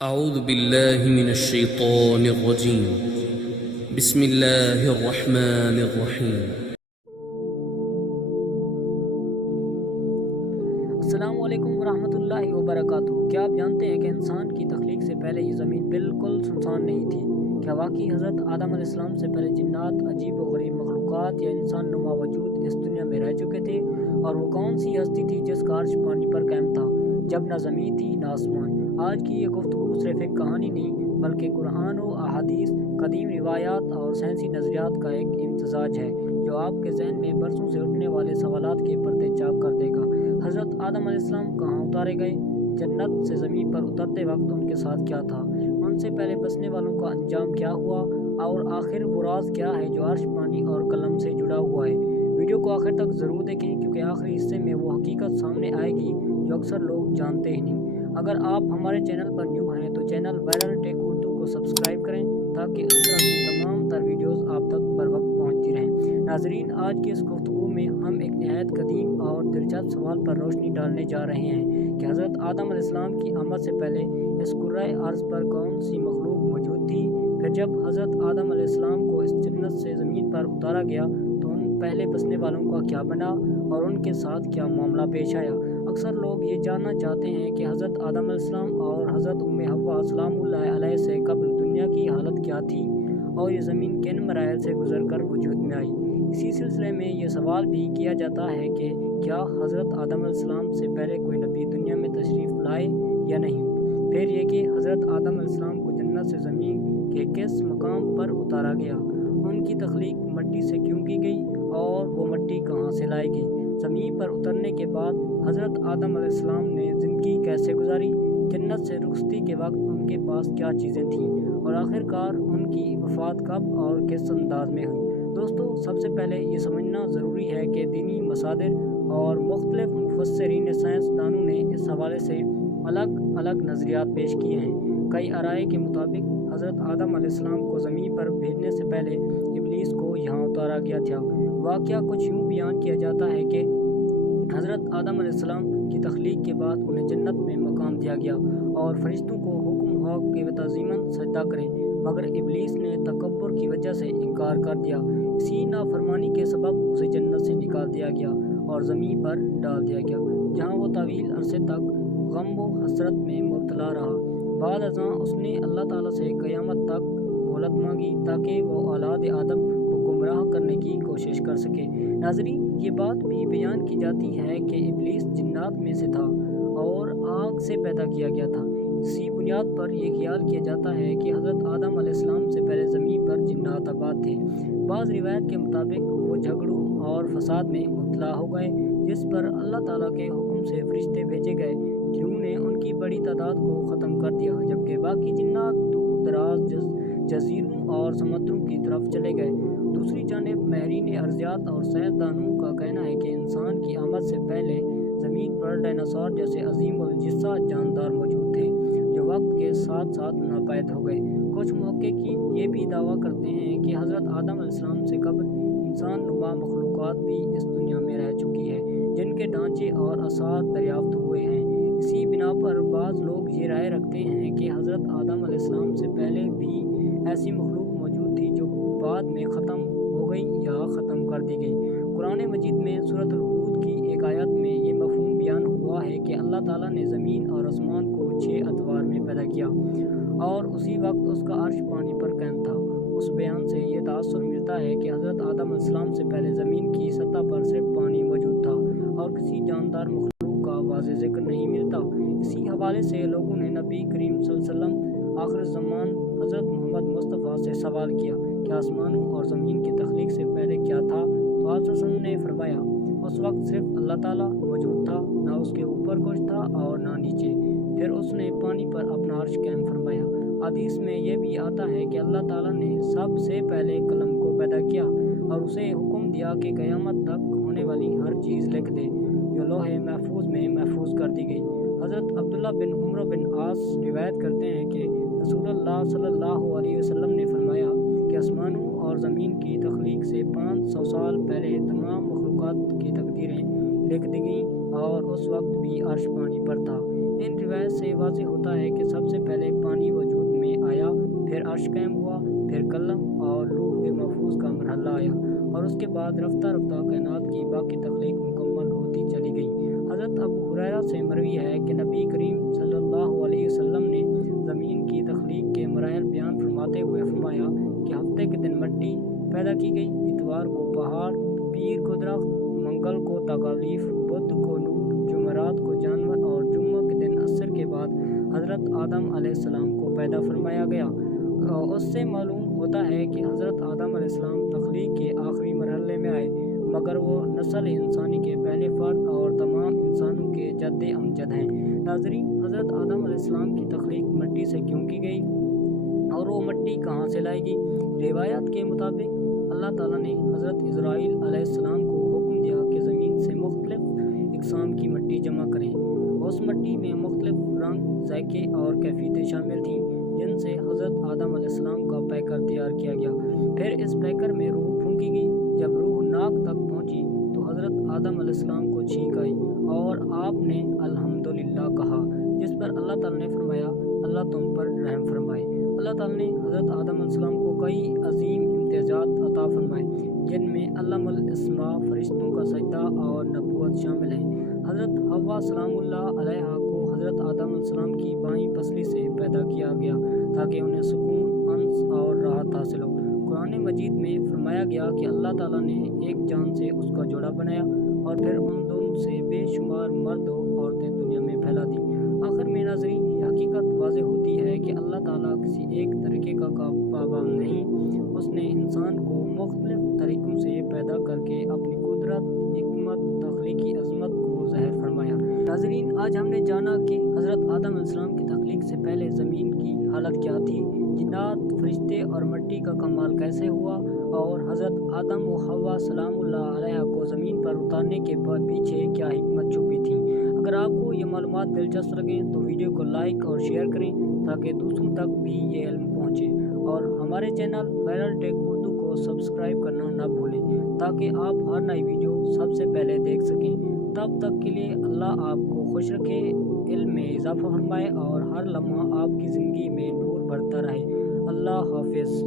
أعوذ بالله من الشيطان الرجيم بسم الله الرحمن الرحيم السلام علیکم ورحمۃ اللہ وبرکاتہ۔ کیا آپ جانتے ہیں کہ انسان کی تخلیق سے پہلے یہ زمین بالکل سنسان نہیں تھی؟ کیا واقعی حضرت آدم علیہ السلام سے پہلے جنات، عجیب و غریب مخلوقات یا انسان نما وجود اس دنیا میں رہ چکے تھے؟ اور وہ کون سی ہستی تھی جس کا عرش پانی پر قائم تھا جب نہ زمین تھی نہ آسمان؟ آج کی یہ گفتگو صرف ایک کہانی نہیں بلکہ قرآن و احادیث، قدیم روایات اور سائنسی نظریات کا ایک امتزاج ہے جو آپ کے ذہن میں برسوں سے اٹھنے والے سوالات کے پردے چاک کر دے گا۔ حضرت آدم علیہ السلام کہاں اتارے گئے؟ جنت سے زمین پر اترتے وقت ان کے ساتھ کیا تھا؟ ان سے پہلے بسنے والوں کا انجام کیا ہوا؟ اور آخر وہ راز کیا ہے جو عرش، پانی اور قلم سے جڑا ہوا ہے؟ ویڈیو کو آخر تک ضرور دیکھیں کیونکہ آخری حصے میں وہ حقیقت سامنے آئے گی جو اکثر لوگ جانتے ہی نہیں۔ اگر آپ ہمارے چینل پر نیو ہیں تو چینل وائرل ٹیک اردو کو سبسکرائب کریں تاکہ اس طرح کی تمام تر ویڈیوز آپ تک بر وقت پہنچتی رہیں۔ ناظرین، آج کی اس گفتگو میں ہم ایک نہایت قدیم اور دلچسپ سوال پر روشنی ڈالنے جا رہے ہیں کہ حضرت آدم علیہ السلام کی آمد سے پہلے اس کرۂ ارض پر کون سی مخلوق موجود تھی؟ پھر جب حضرت آدم علیہ السلام کو اس جنت سے زمین پر اتارا گیا تو ان پہلے بسنے والوں کا کیا بنا اور ان کے ساتھ کیا معاملہ پیش آیا؟ اکثر لوگ یہ جاننا چاہتے ہیں کہ حضرت آدم علیہ السلام اور حضرت حوا سلام اللہ علیہ سے قبل دنیا کی حالت کیا تھی اور یہ زمین کن مراحل سے گزر کر وجود میں آئی۔ اسی سلسلے میں یہ سوال بھی کیا جاتا ہے کہ کیا حضرت آدم علیہ السلام سے پہلے کوئی نبی دنیا میں تشریف لائے یا نہیں؟ پھر یہ کہ حضرت آدم علیہ السلام کو جنت سے زمین کے کس مقام پر اتارا گیا، ان کی تخلیق مٹی سے کیوں کی گئی اور وہ مٹی کہاں سے لائی گئی؟ زمین پر اترنے کے بعد حضرت آدم علیہ السلام نے زندگی کیسے گزاری؟ جنت سے رخصتی کے وقت ان کے پاس کیا چیزیں تھیں اور آخرکار ان کی وفات کب اور کس انداز میں ہوئی؟ دوستو، سب سے پہلے یہ سمجھنا ضروری ہے کہ دینی مصادر اور مختلف مفسرین سائنس دانوں نے اس حوالے سے الگ الگ نظریات پیش کیے ہیں۔ کئی آرائے کے مطابق حضرت آدم علیہ السلام کو زمین پر بھیجنے سے پہلے ابلیس کو یہاں اتارا گیا تھا۔ واقعہ کچھ یوں بیان کیا جاتا ہے کہ حضرت آدم علیہ السلام کی تخلیق کے بعد انہیں جنت میں مقام دیا گیا اور فرشتوں کو حکم ہوا کہ وہ تعظیماً سجدہ کریں، مگر ابلیس نے تکبر کی وجہ سے انکار کر دیا۔ اسی نافرمانی کے سبب اسے جنت سے نکال دیا گیا اور زمین پر ڈال دیا گیا، جہاں وہ طویل عرصے تک غم و حسرت میں مبتلا رہا۔ بعد ازاں اس نے اللہ تعالیٰ سے قیامت تک مہلت مانگی تاکہ وہ اولاد آدم کو گمراہ کرنے کی کوشش کر سکے۔ ناظرین، یہ بات بھی بیان کی جاتی ہے کہ ابلیس جنات میں سے تھا اور آگ سے پیدا کیا گیا تھا۔ اسی بنیاد پر یہ خیال کیا جاتا ہے کہ حضرت آدم علیہ السلام سے پہلے زمین پر جنات آباد تھے۔ بعض روایت کے مطابق وہ جھگڑوں اور فساد میں مبتلا ہو گئے، جس پر اللہ تعالیٰ کے حکم سے فرشتے بھیجے گئے جنہوں نے ان کی بڑی تعداد کو ختم کر دیا، جبکہ باقی جنات دور دراز جزیروں اور سمندروں کی طرف چلے گئے۔ دوسری جانب ماہرین ارضیات اور سائنس دانوں کا کہنا ہے کہ انسان کی آمد سے پہلے زمین پر ڈائناسور جیسے عظیم الجثہ جاندار موجود تھے جو وقت کے ساتھ ساتھ ناپید ہو گئے۔ کچھ محققین یہ بھی دعویٰ کرتے ہیں کہ حضرت آدم علیہ السلام سے قبل انسان نما مخلوقات بھی اس دنیا میں رہ چکی ہے جن کے ڈھانچے اور آثار دریافت ہوئے ہیں۔ اسی بنا پر بعض لوگ یہ رائے رکھتے ہیں کہ حضرت آدم علیہ السلام سے پہلے بھی ایسی مخلوق موجود تھی جو بعد میں ختم ہو گئی یا ختم کر دی گئی۔ قرآن مجید میں سورۃ الہود کی ایک آیت میں یہ مفہوم بیان ہوا ہے کہ اللہ تعالیٰ نے زمین اور آسمان کو 6 ادوار میں پیدا کیا اور اسی وقت اس کا عرش پانی پر قائم تھا۔ اس بیان سے یہ تاثر ملتا ہے کہ حضرت آدم علیہ السلام سے پہلے زمین کی سطح پر صرف پانی موجود تھا اور کسی جاندار مخلوق کا واضح ذکر نہیں ملتا۔ اسی حوالے سے لوگوں نے نبی کریم صلی اللہ علیہ وسلم آخر الزمان حضرت محمد مصطفیٰ سے سوال کیا کہ آسمانوں اور زمین کی تخلیق سے پہلے کیا تھا؟ تو آپ صلی اللہ علیہ وسلم نے فرمایا، اس وقت صرف اللہ تعالیٰ موجود تھا، نہ اس کے اوپر کچھ تھا اور نہ نیچے، پھر اس نے پانی پر اپنا عرش قائم فرمایا۔ حدیث میں یہ بھی آتا ہے کہ اللہ تعالیٰ نے سب سے پہلے قلم کو پیدا کیا اور اسے حکم دیا کہ قیامت تک ہونے والی ہر چیز لکھ دے، جو لوح محفوظ میں محفوظ کر دی گئی۔ حضرت عبداللہ بن عمرو بن عاص روایت کرتے ہیں کہ رسول اللہ صلی اللہ علیہ وسلم نے فرمایا کہ آسمانوں اور زمین کی تخلیق سے 500 سال پہلے تمام مخلوقات کی تقدیریں لکھ دی گئیں اور اس وقت بھی عرش پانی پر تھا۔ ان روایت سے واضح ہوتا ہے کہ سب سے پہلے پانی وجود میں آیا، پھر عرش قائم ہوا، پھر قلم اور لوح محفوظ کا مرحلہ آیا، اور اس کے بعد رفتہ رفتہ کائنات کی باقی تخلیق مکمل ہوتی چلی گئی۔ حضرت ابو ہریرہ سے مروی ہے کہ نبی کریم صلی اللہ علیہ وسلم نے زمین کی تخلیق کے مراحل بیان فرماتے ہوئے فرمایا کہ ہفتے کے دن مٹی پیدا کی گئی، اتوار کو پہاڑ، پیر کو درخت، منگل کو تکالیف، بدھ کو نور، جمعرات کو جانور، اور جمعہ کے دن عصر کے بعد حضرت آدم علیہ السلام کو پیدا فرمایا گیا۔ اس سے معلوم ہوتا ہے کہ حضرت آدم علیہ السلام تخلیق کے آخری مرحلے میں آئے، مگر وہ نسل انسانی کے پہلے فرد اور تمام انسانوں کے جد امجد ہیں۔ ناظرین، حضرت آدم علیہ السلام کی تخلیق مٹی سے کیوں کی گئی اور وہ مٹی کہاں سے لائے گی؟ روایات کے مطابق اللہ تعالیٰ نے حضرت اسرائیل علیہ السلام کو حکم دیا کہ زمین سے مختلف اقسام کی مٹی جمع کریں۔ اس مٹی میں مختلف رنگ، ذائقے اور کیفیتیں شامل تھیں، جن سے حضرت آدم علیہ السلام کا پیکر تیار کیا گیا۔ پھر اس پیکر میں روح پھونکی گئی۔ جب روح ناک تک پہنچی تو حضرت آدم علیہ السلام کو چھینک آئی اور آپ نے الحمدللہ کہا، جس پر اللہ تعالیٰ نے فرمایا اللہ تم پر رحم فرمائے۔ اللہ تعالیٰ نے حضرت آدم علیہ السلام کو کئی عظیم امتیازات عطا فرمائے، جن میں علم الاسماء، فرشتوں کا سجدہ اور نبوت شامل ہیں۔ حضرت حوا سلام اللہ علیہا کو حضرت آدم علیہ السلام کی بائیں پسلی سے پیدا کیا گیا تاکہ انہیں سکون، انس اور راحت حاصل ہو۔ قرآن مجید میں فرمایا گیا کہ اللہ تعالیٰ نے ایک جان سے اس کا جوڑا بنایا اور پھر ان دونوں سے بے شمار مرد و عورتیں دنیا میں پھیلا دی۔ آخر میں ناظرین، یہ حقیقت واضح ہوتی ہے کہ اللہ تعالیٰ کسی ایک طریقے کا پابند نہیں، اس نے انسان کو مختلف طریقوں سے پیدا کر کے اپنی قدرت، حکمت، تخلیقی عظمت کو ظاہر فرمایا۔ ناظرین، آج ہم نے جانا کہ حضرت آدم علیہ السلام کی تخلیق سے پہلے زمین کی حالت کیا تھی، جنات، فرشتے اور مٹی کا کمال کیسے ہوا، اور حضرت آدم و حوا سلام اللہ علیہ کو زمین پر اتارنے کے پیچھے کیا حکمت چھپی تھی۔ اگر آپ کو یہ معلومات دلچسپ لگیں تو ویڈیو کو لائک اور شیئر کریں تاکہ دوسروں تک بھی یہ علم پہنچے، اور ہمارے چینل وائرل ٹیک اردو کو سبسکرائب کرنا نہ بھولیں تاکہ آپ ہر نئی ویڈیو سب سے پہلے دیکھ سکیں۔ تب تک کے لیے اللہ آپ کو خوش رکھے، علم میں اضافہ فرمائے اور ہر لمحہ آپ کی زندگی میں نور بڑھتا رہے۔ اللہ حافظ۔